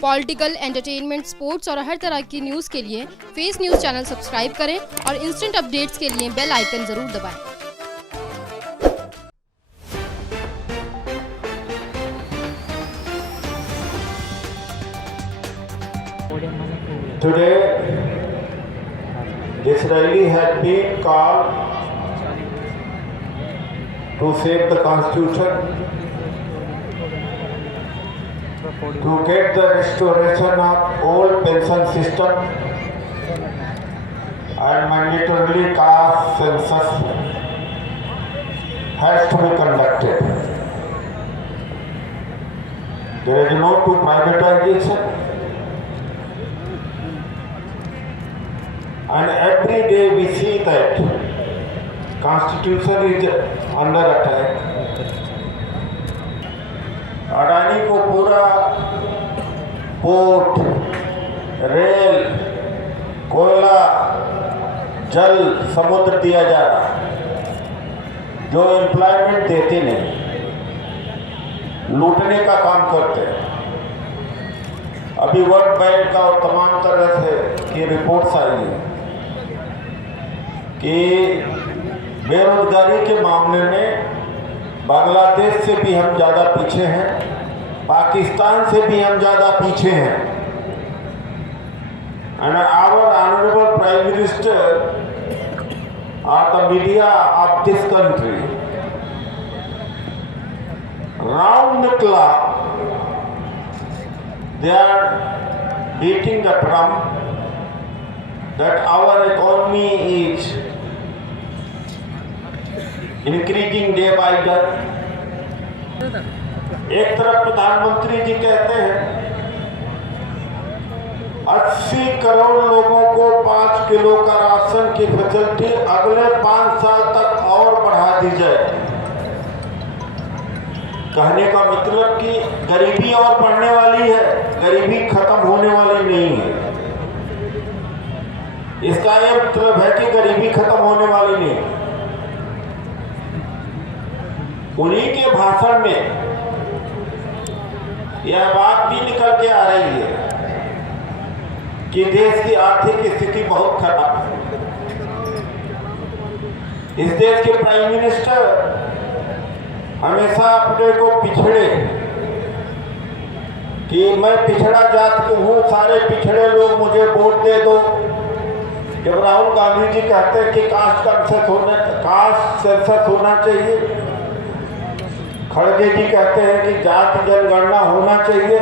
Political, entertainment, sports और हर तरह की न्यूज़ के लिए फेस न्यूज़ चैनल सब्सक्राइब करें और इंस्टेंट अपडेट्स के लिए बेल आइकन ज़रूर दबाएं। Today, this rally has been called to save the Constitution, to get the restoration of old pension system and mandatorily caste census has to be conducted. There is no to privatization, and every day we see that Constitution is under attack. Adani को पूरा port, rail, कोयला, जल, समुद्र दिया जा रहा है, जो एम्प्लॉयमेंट देते नहीं, लूटने का काम करते हैं। अभी वर्ल्ड बैंक का और तमाम तरह से की रिपोर्ट्स आई है कि बेरोजगारी के मामले में बांग्लादेश से भी हम ज़्यादा पीछे हैं, पाकिस्तान से भी हम ज़्यादा पीछे हैं। And our honourable prime minister or the media of this country round the clock they are beating the drum that our economy is increasing day by day. एक तरफ प्रधानमंत्री जी कहते हैं 80 करोड़ लोगों को 5 किलो का राशन की फैसिलिटी अगले 5 साल तक और बढ़ा दी जाए। कहने का मतलब कि गरीबी और बढ़ने वाली है, गरीबी खत्म होने वाली नहीं है। इसका यह मतलब है कि गरीबी खत्म होने वाली नहीं। उन्हीं के भाषण में यह बात भी निकल के आ रही है कि देश की आर्थिक स्थिति बहुत खराब है। इस देश के प्राइम मिनिस्टर हमेशा अपने को पिछड़े कि मैं पिछड़ा जात हूँ, सारे पिछड़े लोग मुझे वोट दे दो। जब राहुल गांधी जी कहते हैं कि कास्ट सेंसस होना चाहिए, खड़गे जी कहते हैं कि जाति जनगणना होना चाहिए,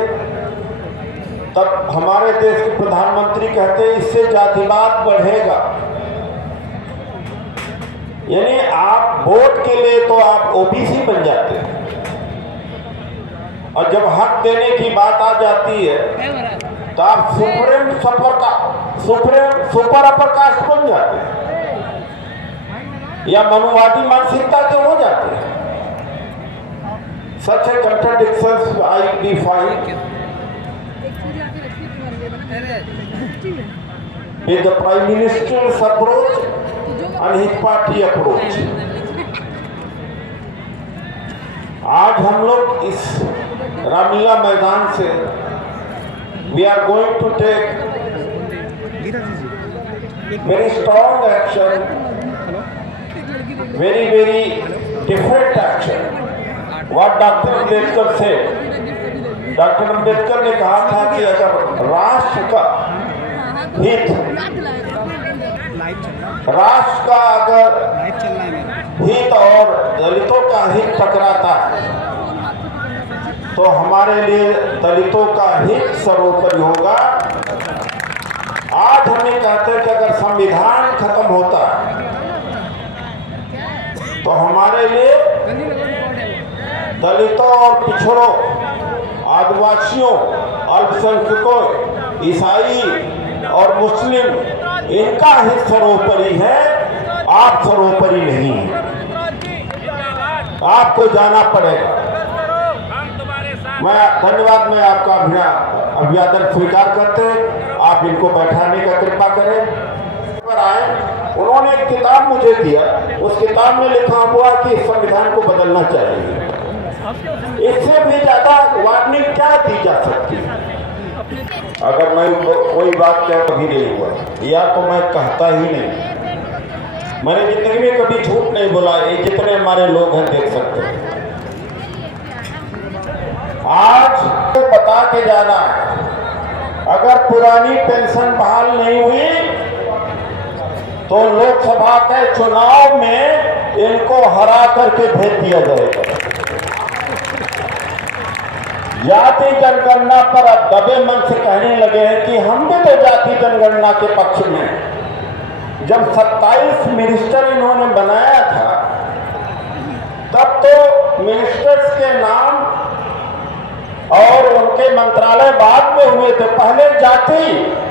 तब हमारे देश के प्रधानमंत्री कहते हैं इससे जातिवाद बढ़ेगा। यानी आप वोट के लिए तो आप ओबीसी बन जाते हैं, और जब हक देने की बात आ जाती है तो आप सुपर अपर कास्ट बन जाते हैं या मनुवादी मानसिकता के हो जाते हैं। सच है contradictions I be find with the prime minister's approach and his party approach. आज हम लोग इस रामलीला मैदान से we are going to take very strong action, very different action. What Dr. Ambedkar said, Dr. Ambedkar ने कहा था कि अगर राष्ट्र का हित, राष्ट्र का अगर हित और दलितों का हित टकराता है तो हमारे लिए दलितों का हित सर्वोपरि होगा। आज हमें कहते हैं कि अगर संविधान खत्म होता है तो हमारे लिए दलितों और पिछड़ों, आदिवासियों, अल्पसंख्यकों, ईसाई और मुस्लिम, इनका हित सर्वोपरि है, आप सर्वोपरि नहीं है। आपको जाना पड़ेगा। मैं आपका अभिवादन स्वीकार करते हैं। आप इनको बैठाने का कृपा करें। पर आए, उन्होंने एक किताब मुझे दिया, उस किताब में लिखा हुआ कि संविधान को बदलना चाहिए। इससे भी ज्यादा वार्निंग क्या दी जा सकती है? अगर मैं कोई बात कह कभी नहीं हुआ, या तो मैं कहता ही नहीं। मैंने जिंदगी में कभी झूठ नहीं बोला। ये जितने हमारे लोग हैं देख सकते हैं। आज तो बता के जाना है, अगर पुरानी पेंशन बहाल नहीं हुई तो लोकसभा के चुनाव में इनको हरा करके भेज दिया जाएगा। जाति जनगणना पर अब दबे मन से कहने लगे हैं कि हम भी तो जाति जनगणना के पक्ष में। जब 27 मिनिस्टर इन्होंने बनाया था तब तो मिनिस्टर्स के नाम और उनके मंत्रालय बाद में हुए थे। पहले जाति,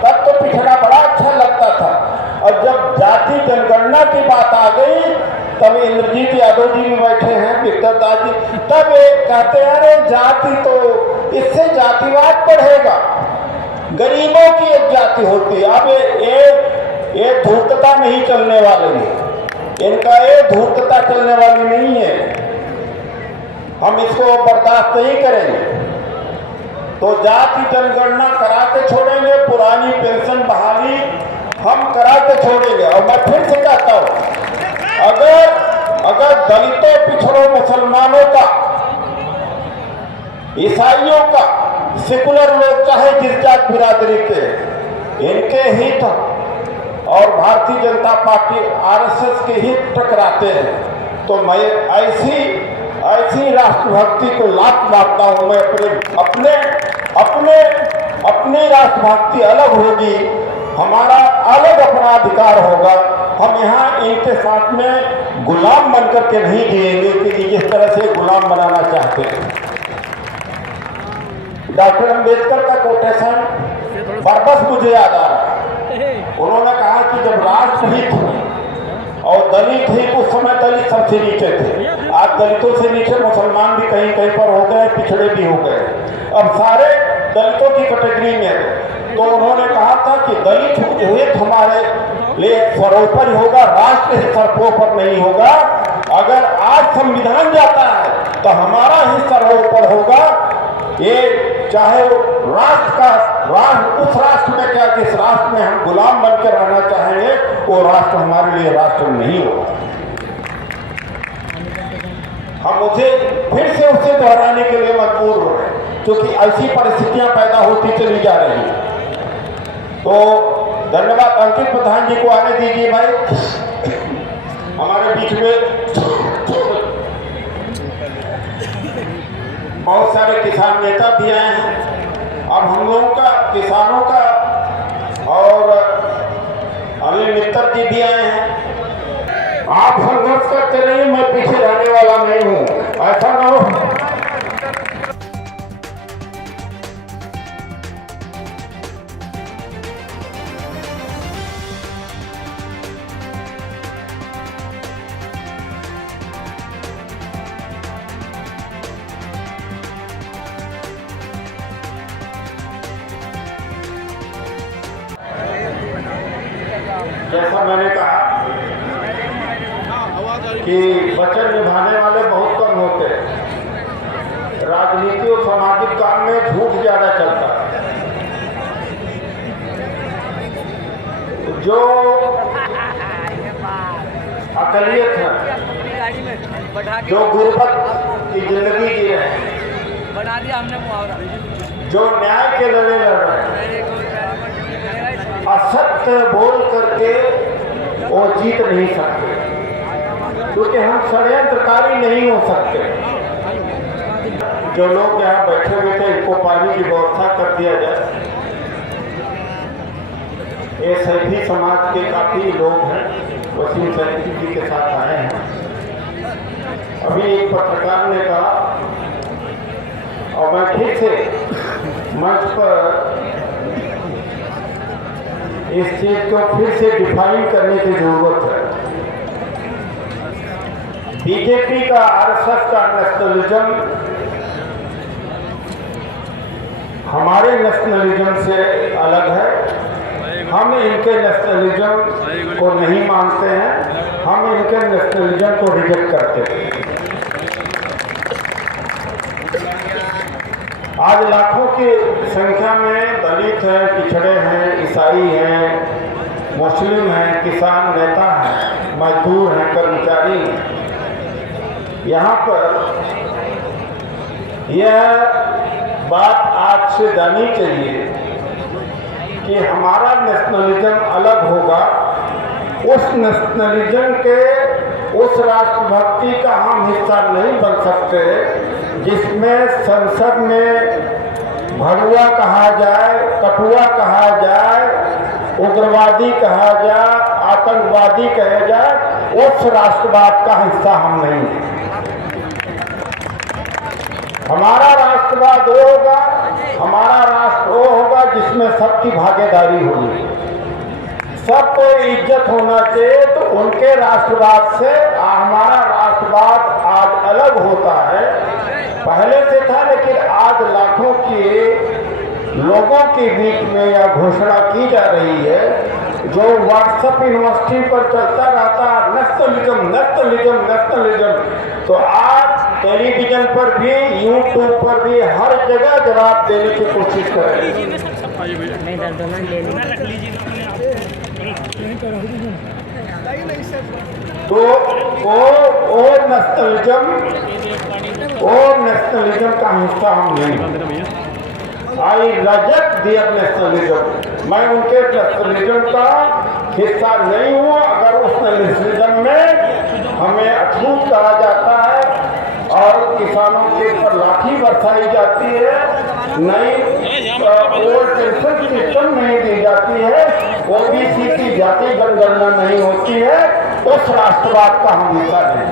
तब तो पिछड़ा बड़ा अच्छा लगता था। और जब जाति जनगणना की बात आ गई तब इंद्रजीत यादव जी भी बैठे हैं, विक्टर दास जी, तब ये कहते हैं अरे जाति तो इससे जातिवाद बढ़ेगा, गरीबों की एक जाति होती है। अब ये धूर्तता नहीं चलने वाली है, इनका ये धूर्तता चलने वाली नहीं है। हम इसको बर्दाश्त नहीं करेंगे। तो जाति जनगणना करा के छोड़ेंगे, पुरानी पेंशन बहाली हम करा के छोड़ेंगे। और मैं फिर से कहता हूं, अगर दलितों, पिछड़ों, मुसलमानों का, ईसाइयों का, सेकुलर लोग चाहे जिस जात बिरादरी के, इनके हित और भारतीय जनता पार्टी आरएसएस के हित टकराते हैं तो मैं ऐसी राष्ट्रभक्ति को लात मारता हूं। मैं अपने राष्ट्रभक्ति अलग होगी, हमारा अलग अपना अधिकार होगा। हम यहाँ इनके साथ में गुलाम बनकर के नहीं जिएंगे कि जिस तरह से गुलाम बनाना चाहते हैं। डॉक्टर अंबेडकर का कोटेशन बरबस मुझे याद आ रहा है। उन्होंने कहा कि जब राष्ट्रहित और दलित हित, उस समय दलित सबसे नीचे थे, आज दलितों से नीचे मुसलमान भी कहीं कहीं पर हो गए, पिछड़े भी हो गए, अब सारे दलितों की कैटेगरी में। तो उन्होंने कहा था कि दलित हित हमारे लिए सर्वोपरि होगा, राष्ट्र हित सर्वोपरि नहीं होगा। अगर आज संविधान जाता है तो हमारा हित सर्वोपरि होगा। ये चाहे उस राष्ट्र में क्या, जिस राष्ट्र में हम गुलाम बनकर रहना चाहेंगे, वो राष्ट्र हमारे लिए राष्ट्र नहीं होगा। हम उसे फिर से उसे दोहराने के लिए मजबूर हो रहे हैं, क्योंकि ऐसी परिस्थितियां पैदा होती चली जा रही हैं। तो धन्यवाद। अंकित प्रधान जी को आने दीजिए भाई, हमारे बीच में बहुत सारे किसान नेता भी आए हैं। अब हम लोगों का, किसानों का, और अनिल मित्तर जी भी आए हैं। आप संघर्ष करते रहिए, मैं पीछे रहने वाला नहीं हूं, ऐसा ना हो। जैसा मैंने कहा कि वचन निभाने वाले बहुत कम होते हैं। राजनीति और सामाजिक काम में झूठ ज्यादा चलता है। जो अकलियत है, जो गुर्बत की जिंदगी जी रहे हैं, बना दिया हमने मुहावरा, जो न्याय के लड़े लड़ रहे हैं, असत्य बोल करके वो जीत नहीं सकते, क्योंकि हम षड्यंत्रकारी नहीं हो सकते। जो लोग यहाँ बैठे हुए थे, इनको पानी की व्यवस्था कर दिया जाए। ये सभी समाज के काफी लोग हैं, वसीम सैनिक जी के साथ आए हैं। अभी एक पत्रकार ने कहा, और मैं ठीक से मंच पर इस चीज को फिर से डिफाइन करने की जरूरत है। बीजेपी का, आरएसएस का नेशनलिज्म हमारे नेशनलिज्म से अलग है। हम इनके नेशनलिज्म को नहीं मानते हैं, हम इनके नेशनलिज्म को रिजेक्ट करते हैं। आज लाखों की संख्या में दलित हैं, पिछड़े हैं, ईसाई हैं, मुस्लिम हैं, किसान नेता हैं, मजदूर हैं, कर्मचारी हैं। यहाँ पर यह बात आज से जानी चाहिए कि हमारा नेशनलिज्म अलग होगा। उस नेशनलिज्म के, उस राष्ट्रभक्ति का हम हिस्सा नहीं बन सकते जिसमें संसद में भड़ुआ कहा जाए, कटुआ कहा जाए, उग्रवादी कहा जाए, आतंकवादी कहा जाए। उस राष्ट्रवाद का हिस्सा हम नहीं हैं। हमारा राष्ट्रवाद वो होगा, हमारा राष्ट्र वो होगा जिसमें सबकी भागीदारी होगी, सबको इज्जत होना चाहिए। तो उनके राष्ट्रवाद से हमारा राष्ट्रवाद आज अलग होता है, पहले से था, लेकिन आज लाखों के लोगों के बीच में यह घोषणा की जा रही है, जो व्हाट्सएप यूनिवर्सिटी पर चलता रहता है नेशनलिज्म नेशनलिज्म नेशनलिज्म। तो आज टेलीविजन पर भी, यूट्यूब पर भी हर जगह जवाब देने की कोशिश करें। तो वो नेशनलिज्म का हिस्सा हम नहीं। I reject their nationalism. मैं उनके नेशनलिज्म का हिस्सा नहीं हूँ। अगर उस नेशनलिज्म में हमें अछूत कहा जाता है और किसानों के ऊपर लाठी बरसाई जाती है, नहीं ओल्ड पेंशन सिस्टम नहीं दी जाती है, ओबीसी की जाति जनगणना नहीं होती है, उस राष्ट्रवाद का हम हिस्सा नहीं।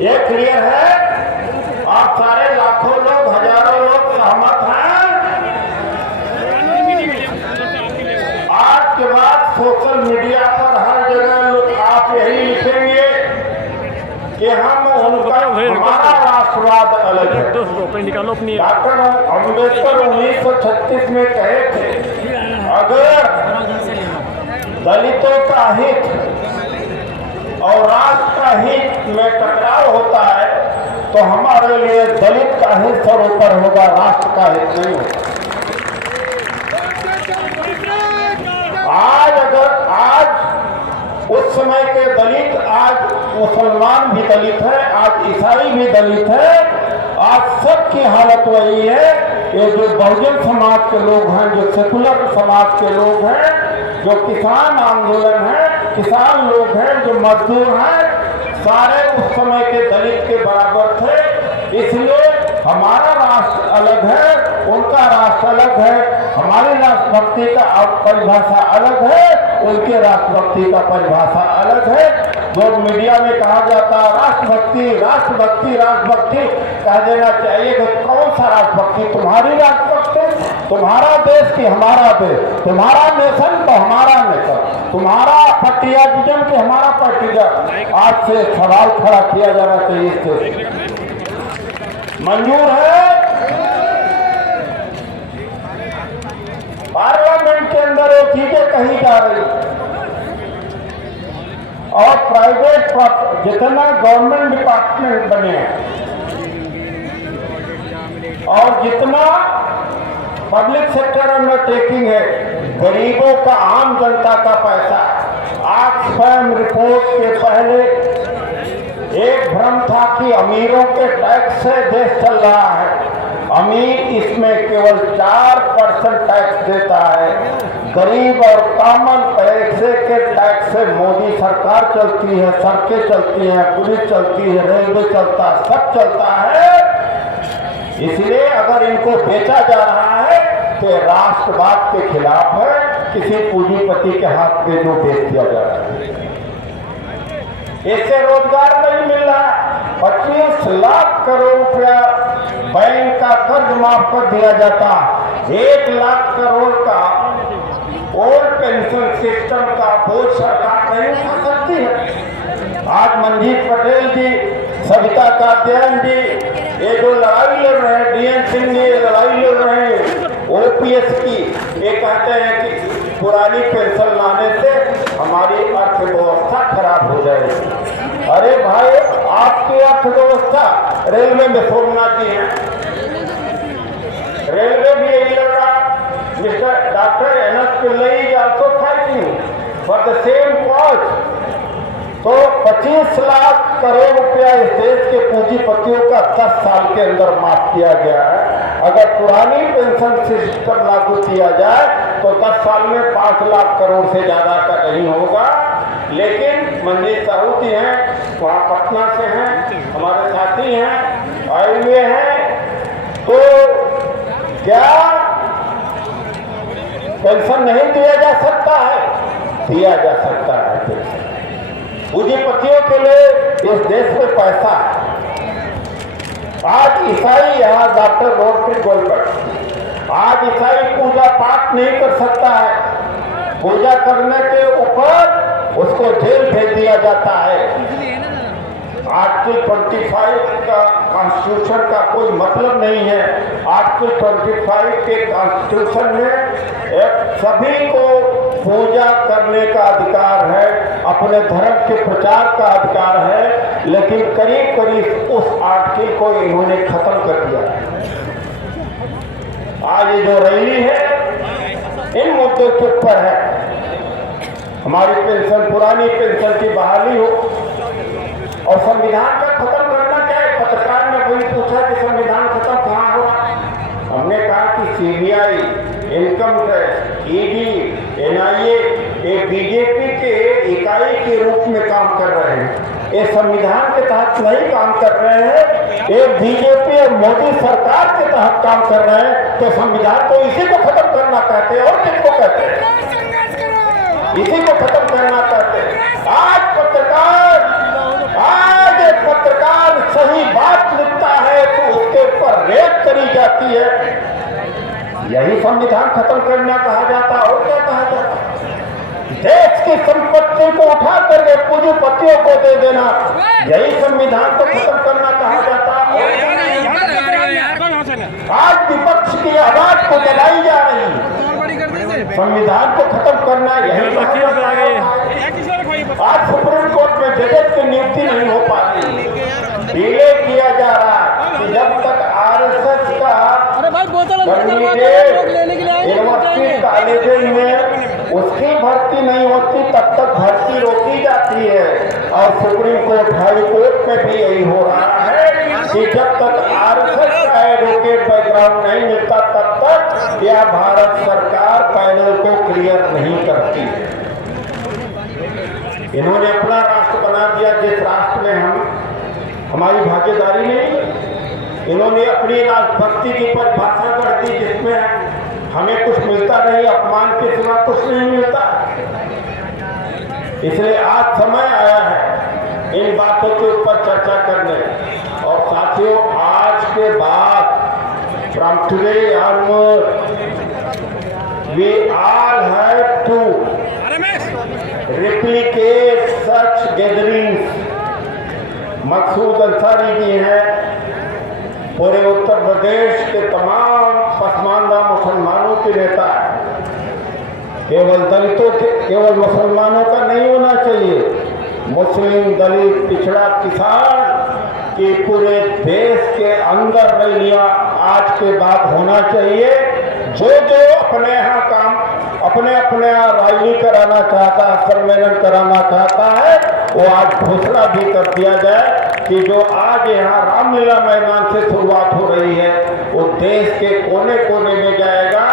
ये क्लियर है? आप सारे लाखों लोग, हजारों लोग सहमत हैं? आज के बाद सोशल मीडिया पर हर जगह आप यही लिखेंगे कि हम उनका, हमारा राष्ट्रवाद अलग है। डॉक्टर अम्बेडकर 1936 में कहे थे, अगर दलितों का हित और राष्ट्र का हित में टकराव होता है तो हमारे लिए दलित का हित सर्वोपर होगा, राष्ट्र का हित नहीं होगा। आज उस समय के दलित, आज मुसलमान भी दलित है, आज ईसाई भी दलित है, आज सबकी हालत वही है। ये जो बहुजन समाज के लोग हैं, जो सेकुलर समाज के लोग हैं, जो किसान आंदोलन है, किसान लोग हैं, जो मजदूर हैं, सारे उस समय के दलित के बराबर थे। इसलिए हमारा राष्ट्र अलग है, उनका राष्ट्र अलग है, हमारी राष्ट्रभक्ति का परिभाषा अलग है, उनके राष्ट्रभक्ति का परिभाषा अलग है। जो मीडिया में कहा जाता है राष्ट्रभक्ति राष्ट्रभक्ति राष्ट्रभक्ति, कह देना चाहिए कि कौन सा राष्ट्रभक्ति? तुम्हारी राष्ट्रभक्ति, तुम्हारा देश की हमारा देश, तुम्हारा नेशन तो हमारा नेशन, तुम्हारा पट्टियाजिज्म की हमारा पट्टियाजिज्म। आज से सवाल खड़ा किया जाना चाहिए, इससे मंजूर है? पार्लियामेंट के अंदर ये चीजें कही जा रही और प्राइवेट जितना गवर्नमेंट डिपार्टमेंट बने और जितना पब्लिक सेक्टर अंडरटेकिंग है, गरीबों का, आम जनता का पैसा। ऑक्सफैम रिपोर्ट के पहले एक भ्रम था कि अमीरों के टैक्स से देश चल रहा है। अमीर इसमें केवल 4% टैक्स देता है। गरीब और कॉमन पैसे के टैक्स से मोदी सरकार चलती है, सड़कें चलती हैं, पुलिस चलती है, रेलवे चलता, सब चलता है। इसलिए अगर इनको बेचा जा रहा है तो राष्ट्रवाद के खिलाफ है, किसी पूंजीपति के हाथ में जो बेच दिया जा रहा है। इससे रोजगार नहीं मिल रहा। 25 लाख करोड़ रुपया बैंक का कर्ज माफ कर दिया जाता, 1 लाख करोड़ का ओल्ड पेंशन सिस्टम का बोझ सरकार नहीं उठा सकती है। आज मनजीत पटेल जी, सविता कात्यायन जी ये जो लड़ाई लड़ रहे हैं, DN सिंह जी लड़ाई लड़ रहे हैं OPS की, ये कहते हैं कि पुरानी पेंशन लाने से हमारी अर्थव्यवस्था खराब हो जाएगी। अरे भाई, आपकी अर्थव्यवस्था रेलवे में सोमनाथ जी है, रेलवे भी यही लग रहा। Mister doctor NS Pillai is also fighting for the same cause. तो 25 लाख करोड़ रुपया इस देश के पूंजीपतियों का 10 साल के अंदर माफ किया गया है। अगर पुरानी पेंशन सिस्टम लागू किया जाए तो 10 साल में 5 लाख करोड़ से ज्यादा का नहीं होगा। लेकिन मंजीत साहू जी हैं, वहाँ पटना से हैं, हमारे साथी हैं, आए हुए हैं, तो क्या पेंशन नहीं दिया जा सकता है? दिया जा सकता है पेंशन। पूंजीपतियों के लिए इस देश में पैसा है। आज ईसाई यहाँ डॉक्टर रॉबर्ट गोल्डबर्ग, आज ईसाई पूजा पाठ नहीं कर सकता है, पूजा करने के ऊपर उसको जेल भेज दिया जाता है। आर्टिकल 25 का कॉन्स्टिट्यूशन का कोई मतलब नहीं है। आर्टिकल 25 के कॉन्स्टिट्यूशन में सभी को पूजा करने का अधिकार है, अपने धर्म के प्रचार का अधिकार है, लेकिन करीब करीब उस आर्टिकल को इन्होंने खत्म कर दिया। आज ये जो रैली है इन मुद्दों के ऊपर है। हमारी पेंशन, पुरानी पेंशन की बहाली हो और संविधान का खत्म करना क्या है। पत्रकार ने वही पूछा कि संविधान खत्म कहाँ हुआ। हमने कहा कि CBI, income tax, ED, NIA एक बीजेपी के इकाई के रूप में काम कर रहे हैं। ये संविधान के तहत नहीं काम कर रहे हैं, ये बीजेपी और मोदी सरकार के तहत काम कर रहे हैं। तो संविधान तो इसी को खत्म करना कहते हैं। और किसको कहते हैं? इसी को खत्म करना कहते हैं। आज एक पत्रकार सही बात लिखता है तो उसके ऊपर रेप करी जाती है। यही संविधान खत्म करना कहा जाता। और क्या कहा जाता? देश की संपत्ति को उठा करके पूंजीपतियों को दे देना, यही संविधान को खत्म करना कहा जाता। आज विपक्ष की आवाज को दबाई जा रही है, संविधान को खत्म करना यही। आज सुप्रीम कोर्ट में जजेस की नियुक्ति नहीं हो पाती, डिले किया जा रहा कि जब तक आरएसएस का यूनिवर्सिटी कॉलेज में उसकी भर्ती नहीं होती तब तक भर्ती रोकी जाती है। और सुप्रीम कोर्ट, हाई कोर्ट में भी यही हो रहा है कि जब तक आरएसएस का एडवोकेट बैकग्राउंड नहीं मिलता तब तक यह भारत सरकार पैनल को क्लियर नहीं करती। इन्होंने अपना राष्ट्र बना दिया जिस राष्ट्र में हमारी भागीदारी नहीं। इन्होंने अपनी राष्ट्रभक्ति की परिभाषा कर दी जिसमें हमें कुछ मिलता नहीं, अपमान के सिवा कुछ नहीं मिलता। इसलिए आज समय आया है इन बातों के ऊपर चर्चा करने। और साथियों, आज के बाद from today onward we all have to replicate such gatherings। मकसूद अंसारी जी हैं, पूरे उत्तर प्रदेश के तमाम पसमानदा मुसलमानों के नेता है। केवल दलितों के, केवल मुसलमानों का नहीं होना चाहिए, मुस्लिम, दलित, पिछड़ा, किसान की पूरे देश के अंदर रैलियां आज के बाद होना चाहिए। जो अपने यहाँ काम, अपने यहाँ रैली कराना चाहता है, सम्मेलन कराना चाहता है, वो आज घोषणा भी कर दिया जाए कि जो आज यहाँ रामलीला मैदान से शुरुआत हो रही है वो देश के कोने कोने में जाएगा।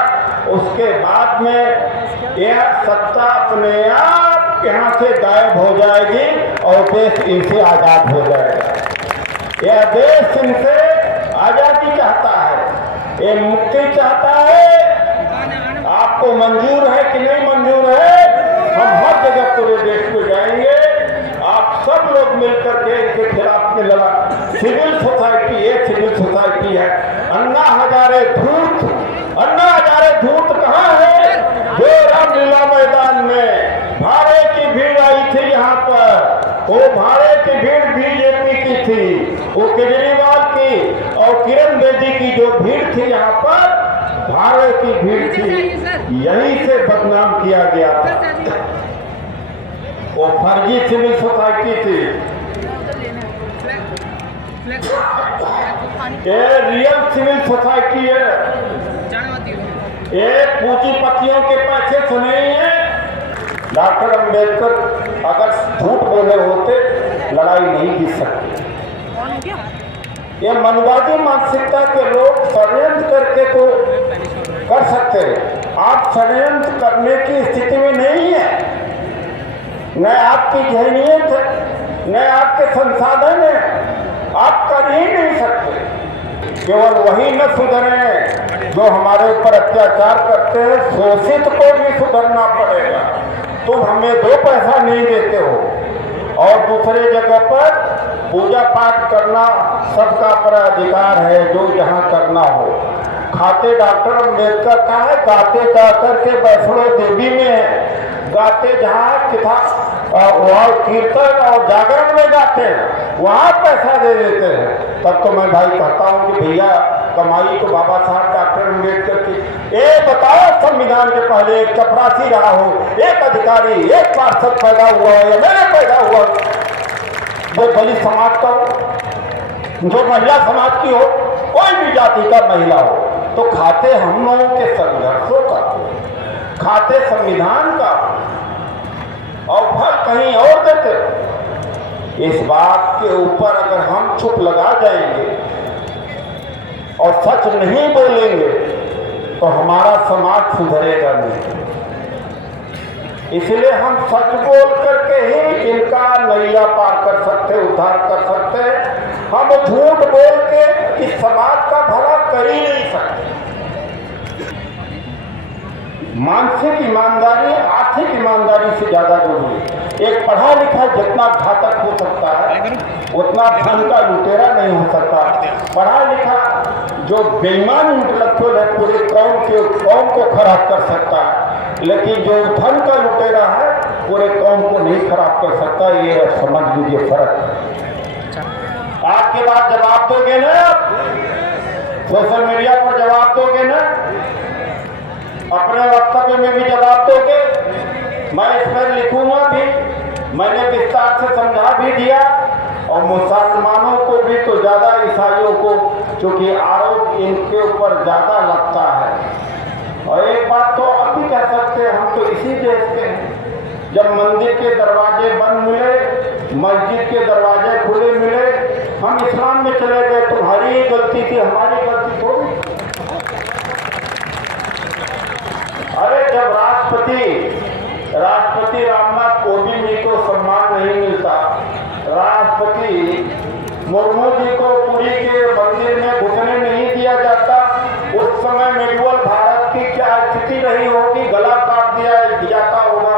उसके बाद में यह सत्ता अपने आप यहाँ से गायब हो जाएगी और देश इनसे आजाद हो जाएगा। यह देश इनसे आजादी चाहता है, ये मुक्ति चाहता है। आपको मंजूर है कि नहीं मंजूर है? हम हर जगह पूरे देश में जाएंगे, आप सब लोग मिलकर के इनके खिलाफ में लड़ा। सिविल सोसाइटी, एक सिविल सोसाइटी है। अन्ना हजारे धूर्त कहाँ है? जो रामलीला मैदान में भाड़े की भीड़ आई थी यहाँ पर, वो भाड़े की भीड़ बीजेपी की थी, वो केजरीवाल की और किरण बेदी की जो भीड़ थी यहाँ पर, भाड़े की भीड़ थी, यहीं से बदनाम किया गया था। वो फर्जी सिविल सोसाइटी थी। ये रियल सिविल सोसाइटी है, ये पूंजीपतियों के पैसे से नहीं है। डॉक्टर अंबेडकर अगर झूठ बोले होते लड़ाई नहीं जीत सकते। ये मनवादी मानसिकता के लोग षड्यंत्र करके तो कर सकते हैं, आप षड्यंत्र करने की स्थिति में नहीं है। न आपकी जहनीत है, न आपके संसाधन है, आप कर ही नहीं सकते। केवल वही न सुधरे जो हमारे ऊपर अत्याचार करते हैं, शोषित को भी सुधरना पड़ेगा। तुम हमें 2 पैसा नहीं देते हो और दूसरे जगह पर पूजा पाठ करना सबका पर अधिकार है, जो जहाँ करना हो। खाते डॉक्टर अंबेडकर का है, गाते जाकर के वैष्णो देवी में है, गाते जहाँ वहाँ कीर्तन और जागरण में जाते हैं वहाँ पैसा दे देते हैं। तब तो मैं भाई कहता हूँ कि भैया कमाई तो बाबा साहब डॉक्टर अंबेडकर की। ये बताओ संविधान के पहले एक चपरासी रहा हो, एक अधिकारी, एक पार्षद पैदा हुआ है या मेरे पैदा हुआ, वो दलित समाज का हो, जो महिला समाज की हो, कोई भी जाति का महिला हो, तो खाते हम लोगों के संघर्षों का, खाते संविधान का और फल कहीं और देते। इस बात के ऊपर अगर हम चुप लगा जाएंगे और सच नहीं बोलेंगे तो हमारा समाज सुधरेगा नहीं। इसलिए हम सच बोल करके ही इनका नैया पार कर सकते, उद्धार कर सकते हैं। हम झूठ बोल के इस समाज का भला कर ही नहीं सकते। मानसिक ईमानदारी आर्थिक ईमानदारी से ज्यादा जरूरी। एक पढ़ा लिखा जितना घातक हो सकता है उतना धन का लुटेरा नहीं हो सकता। पढ़ा लिखा जो बेईमान इंटेलेक्चुअल है पूरे कौम को खराब कर सकता है, लेकिन जो धन का लुटेरा है पूरे कौम को नहीं खराब कर सकता। ये समझ लीजिए फर्क। आपके बाद जवाब दोगे ना, सोशल मीडिया पर जवाब दोगे ना, अपने वक्तव्य में भी जवाब दोगे। मैं इस पर लिखूंगा भी, मैंने विस्तार से समझा भी दिया और मुसलमानों को भी तो ज्यादा, ईसाइयों को, क्योंकि आरोप इनके ऊपर ज्यादा लगता है। और एक बात तो अब भी कह सकते हैं, हम तो इसी देश के हैं। जब मंदिर के दरवाजे बंद मिले, मस्जिद के दरवाजे खुले मिले, हम इस्लाम में चले गए। तुम्हारी ही गलती थी, हमारी गलती थोड़ी। अरे जब राष्ट्रपति रामनाथ कोविंद जी को सम्मान नहीं मिलता, राष्ट्रपति मुर्मू जी को पुरी के मंदिर में घुसने नहीं दिया जाता, उस समय मेडुअल भारत की क्या स्थिति रही होगी। गला काट दिया जाता होगा।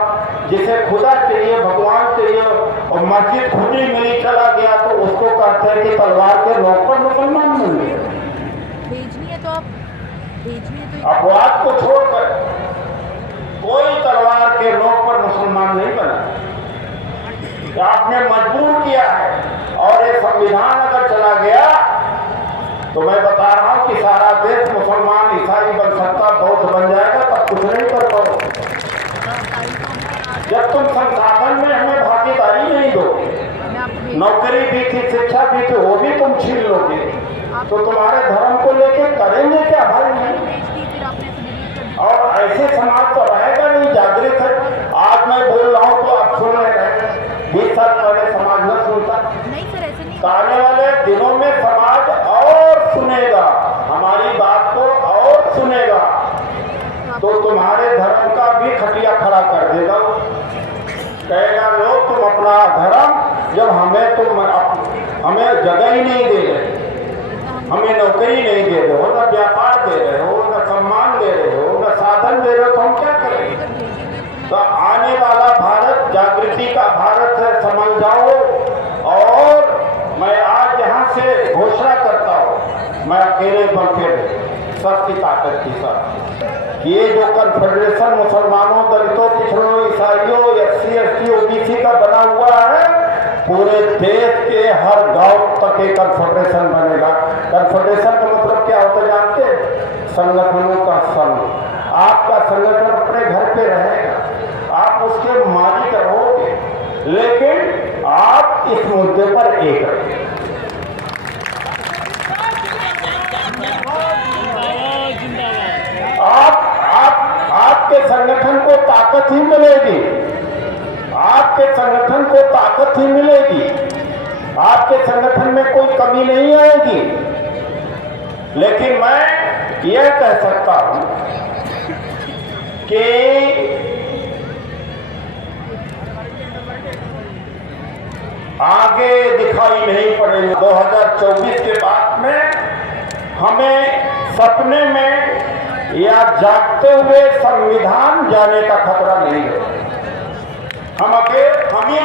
जिसे खुदा चाहिए, भगवान चाहिए और मस्जिद खुली मिली चला गया तो उसको कहते हैं कि तलवार के नोक पर मुसलमान मिल गए। भेजनी है तो आप भेजिए। तो अपवाद को छोड़कर कोई तलवार के नोक पर मुसलमान नहीं बना। आपने मजबूर किया है और ये संविधान अगर चला गया तो मैं बता रहा हूं कि सारा देश मुसलमान ईसाई बन सकता, बौद्ध बन जाएगा, तब कुछ नहीं कर पाओगे। जब तुम संसाधन में हमें भागीदारी नहीं दोगे, नौकरी भी थी, शिक्षा भी थी, वो भी तुम छीन लोगे, तो तुम्हारे धर्म को लेके करेंगे क्या भाई? नहीं। और ऐसे समाज तो रहेगा नहीं, जागृत है। आज मैं बोल रहा हूँ तो आप सुन रहे हैं, 20 साल पहले समाज न सुनता। नहीं सर, ऐसे नहीं। आने वाले दिनों में समाज और सुनेगा, हमारी बात को और सुनेगा, तो तुम्हारे धर्म का भी खटिया खड़ा कर देगा। कहेगा लोग तुम अपना धर्म, जब हमें जगह ही नहीं दे रहे, हमें नौकरी नहीं दे रहे हो, न व्यापार दे रहे हो, न सम्मान दे रहे हो, न साधन दे रहे हो, तो हम क्या करेंगे? तो आने वाला भारत जागृति का भारत है, समझ जाओ। और मैं आज यहाँ से घोषणा करता हूँ, मैं अकेले बल के सबकी ताकत के साथ, ये जो कन्फेडरेशन मुसलमानों, दलितों, पिछड़ों, ईसाइयों, SC ST OBC का बना हुआ है, पूरे देश के हर गांव तक एक कन्फेडरेशन बनेगा। कन्फेडरेशन का मतलब क्या होता है जानते हैं? संगठनों का संघ। आपका संगठन अपने घर पे रहेगा, आप उसके मालिक रहोगे, लेकिन आप इस मुद्दे पर एक रहोगे। आपके संगठन को ताकत ही मिलेगी, आपके संगठन में कोई कमी नहीं आएगी। लेकिन मैं यह कह सकता हूं कि आगे दिखाई नहीं पड़ेगा। 2024 के बाद में हमें सपने में या जागते हुए संविधान जाने का खतरा नहीं है। हम ही